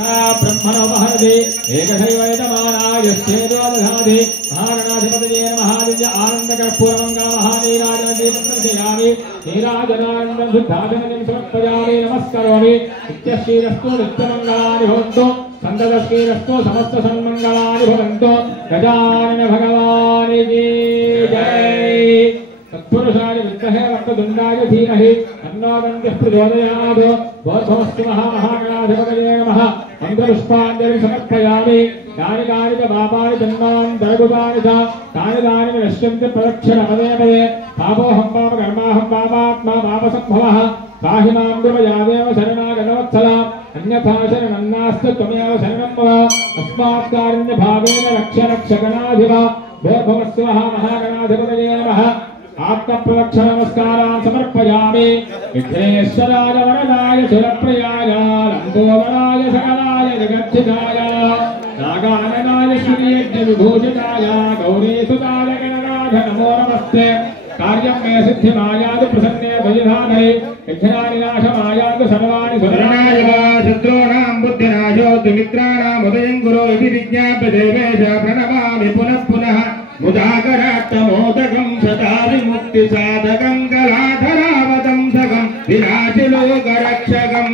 ब्रह्मणो महर्षि एकशैवैतमानायश्चेदोदधाति महागणाधिपतये महादिव्य आनन्दकर्पूरमङ्गा महानीराजनदीपं नीराजनानन्दं शुद्धाजनं समर्पयामि नमस्करोमि नित्यश्रीरस्तु नित्यमङ्गलानि भवन्तु सन्ततश्रीरस्तु समस्त सन्मङ्गलानि भवन्तु गजानन भगवान् की जय तत्पुरुषाय विद्महे वक्रतुण्डाय धीमहि तन्नो दन्तिः प्रचोदयात् भोर्भुवस्तु महागणाधिपतये नमः मन्त्रपुष्पाञ्जलिं समर्पयामि यानि कानि च पापानि जन्मान्तरभूतानि च तानि तानि नश्यन्ति प्रदक्षिणपदे पदे पापोऽहं पाप कर्माहं पापात्मा पापसम्भवः पाहि मां कृपयादेव शरणागतवत्सल अन्यथा शरणं नास्ति त्वमेव शरणं मम अस्मात्कारुण्यभावेन रक्ष रक्षगणाधिप भोर्भुवस्तु महागणाधिपतये नमः आत्मप्रदक्षिण नमस्कारान् समर्पयामि विघ्नेश्वराय वरदाय सुरप्रियाय लम्बोदराय सकलाय जगज्जिताय नागाननाय श्रीयज्ञविभूषिताय गौरीसुताय गणनाथ नमो नमस्ते कार्यं मे सिद्धिमायादु प्रसन्ने भजधानै विघ्नानिनाशमायादु सर्वाणि सुरणाय शत्रूणां बुद्धिनाशो दुमित्राणाम् उदयं गुरो इति विज्ञाप्य देवेश प्रणमामि पुनः पुनः मुदाकरात्तमोदकं सदा विमुक्तिसाधकं कलाधरावतंसकं विनाशलोकरक्षकं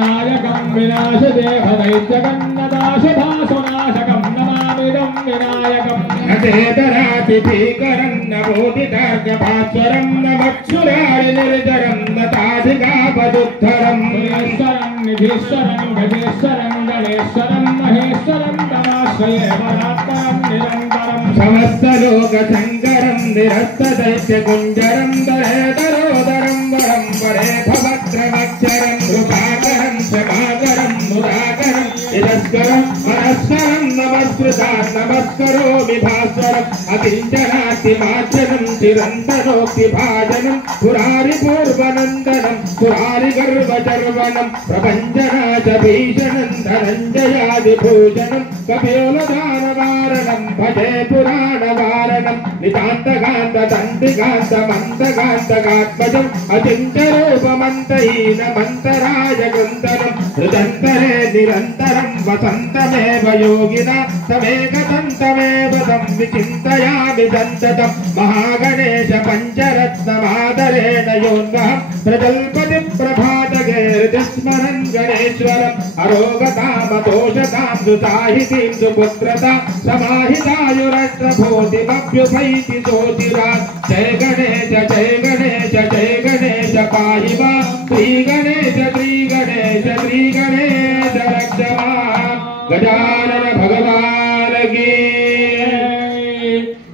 नायकं विनाशदेहदैत्यकन्नदाशभासुनाशकं नमामिदं विनायकं नचेतरातिभीकरं नवोदितार्कभास्वरं नमक्षुराणि निर्जरं नताधिकापदुद्धरं महेश्वरं निधीश्वरं गजेश्वरं गणेश्वरं महेश्वरं नमाश्रये वरात्मनं निरन्तरं समस्तलोक शङ्करं निरस्तदैत्यकुञ्जरं दरेदरोदरं वरं वरे भवत्रमक्षरं कृपाकरं क्षमाकरं मुदाकरं इदस्करं मनस्करं नमस्कृतात् नमस्करोमि भास्वरम् अकिञ्चनातिमाचनं चिरन्तनोक्तिभाजनं पुरारिपूर्वनन्दनं पुरारिगर्वचर्वनं प्रपञ्चनाच भीषणं धनञ्जयादिभूषणं कपिलदानवारणं भजे पुराणवारणं नितान्तकान्तदन्तिकान्तमन्तकान्तकात्मजम् अचिन्त्यरूपमन्तहीनमन्तराय कृन्दनं हृदन्तरे निरन्तरं वसन्तमेव योगिना तमेकतन्तमेव तं विचिन्तयामि सन्ततं महागणेश पञ्चरत्नमादरेण योऽन्वहं प्रजल्पति प्रभातगेर्तिस्मरन् गणेश्वरम् अरोगतामदोषतां सुसाहितीं सुपुत्रता समाहितायुरष्ट्रभूतिमभ्युपैति सोऽतिरात् जय गणेश जय गणेश जय गणेश पाहि मां श्रीगणेश श्रीगणेश श्रीगणेश रक्ष मां गजानन भगवान् की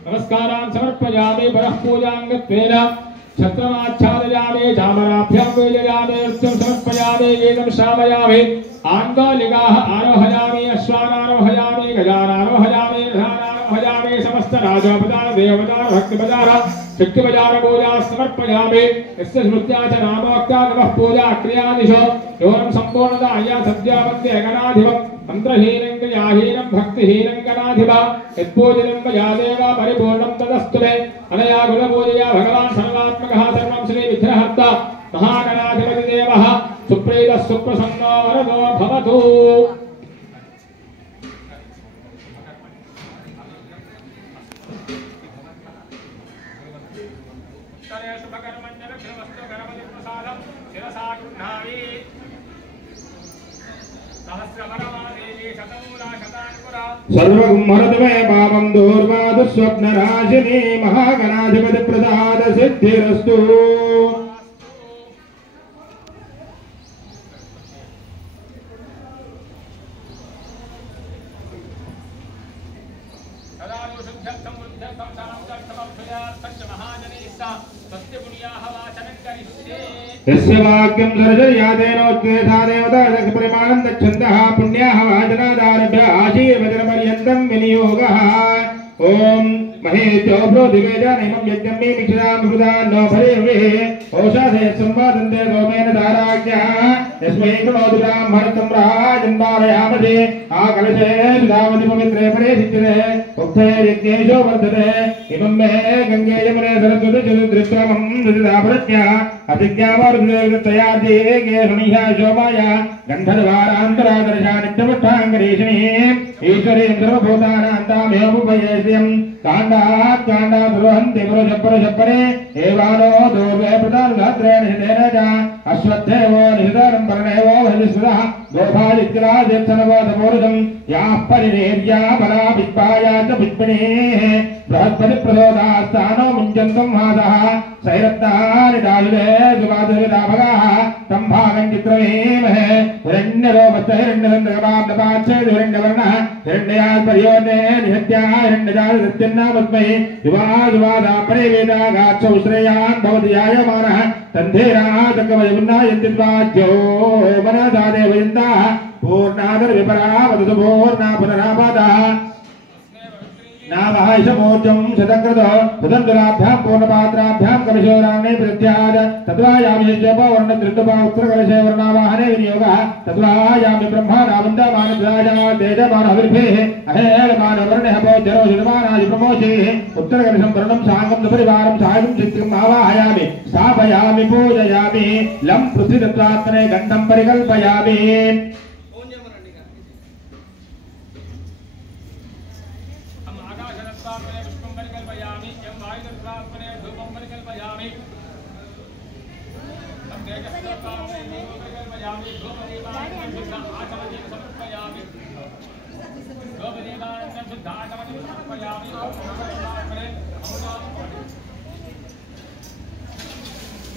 नमस्कारान् समर्पयामि परः पूजाङ्गत्वेन छत्रमाच्छादयामि चामराभ्यां वेदयामि नृत्यं समर्पयामि गीतं श्रावयामि आन्दोलिकाः आरोहयामि अश्वानारोहयामि गजानारोहयामि रथानारोहयामि समस्त राजोपचार देवचार भक्तिपचार शक्तिपचार पूजा समर्पयामि यस्य स्मृत्या च नामोक्त्या नमः पूजा क्रियादिशो योरं सम्पूर्णदाय सद्यावन्ते गणाधिपं मन्त्रहीनं क्रियाहीनं भक्तिहीनं गणाधिप यत्पूजितं मयादेव परिपूर्णं तदस्तु मे अनया गुणपूजया भगवान् सर्वात्मकः सर्वं श्रीविघ्नहर्ता महागणाधिपतिदेवः सुप्रीतः सुप्रसन्नो वरदो भवतु। सर्वगुम्हरद्वय पापं दूर्वादुस्वप्नराशिनी महागणाधिपति प्रसाद सिद्धिरस्तु। यस्य वाक्यं सर्जयादेनोत्तेधा देवता परिमाणं दच्छन्तः पुण्याः वाचनादारभ्य आजीवजनपर्यन्तं विनियोगः। ओम महेत्योभ्रो दिवेजानैमं यज्ञं मे निक्षितामृता नो फलेवे औषधे संवादन्ते गोमेन धाराज्ञः यस्मै कृणोतु ब्राह्मणं राजन्वारयामहे आकलशे सुधावति पवित्रे परे सिद्धे उक्ते यज्ञेशो वर्धते इमं मे गंगे यमुने सरस्वती चतुर्दृष्टमं दृढापरत्या अतिज्ञावर्धतयार्थे गे शनिः शोभाया गन्धर्वारान्तरा सर्वोत्थाङ्गरीषिणी ईश्वरीं सर्वभूतानां तामेवोपयेष्यं काण्डात् काण्डात् रोहन्ति पुरुषपरे एवानो दूर्वे प्रदानगात्रेण हितेन च अश्वत्थेवो निषितारं पर्णेवो हरिस्वतः गोभादित्यराजेत्सनवोधपूरुषं याः परिनेर्या बला विद्पाया च पुष्पिणीः बृहस्पतिप्रदोदास्थानो मुञ्चन्तं हासः सैरत्नानि दायुधे सुवादुविदाभगाः तं भागं चित्रमेमहे हिरण्यलोपश्च हिरण्यचन्द्रकपाब्दपाच्छेद हिरण्यवर्णः हिरण्ययास्पर्योने निहत्या हिरण्यजातसत्यन्नामस्मै युवाजुवादा परिवेदागाच्छौ श्रेयान् भवति यायमानः तन्धेरादकवयमुन्नायन्ति त्वाज्यो मनसा देवयन्ताः पूर्णादर्विपरावदतु पूर्णा पुनरापादः नामहायशमोजं शतकृतो सुदन्दुलाभ्यां पूर्णपात्राभ्यां कलशोराणे प्रत्याद तद्वायामि जपवर्णदृष्टपा उत्तरकलशे वर्णावाहने विनियोगः तद्वायामि ब्रह्माणावन्दमानराजादेजमानहविर्भेः अहेलमानवर्णः भोजनो शुनमानादि प्रमोचेः उत्तरकलशं वर्णं साङ्गं सपरिवारं सायं चित्तिम् आवाहयामि स्थापयामि पूजयामि लं पृथ्वीतत्त्वात्मने गन्धं परिकल्पयामि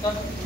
Thank you.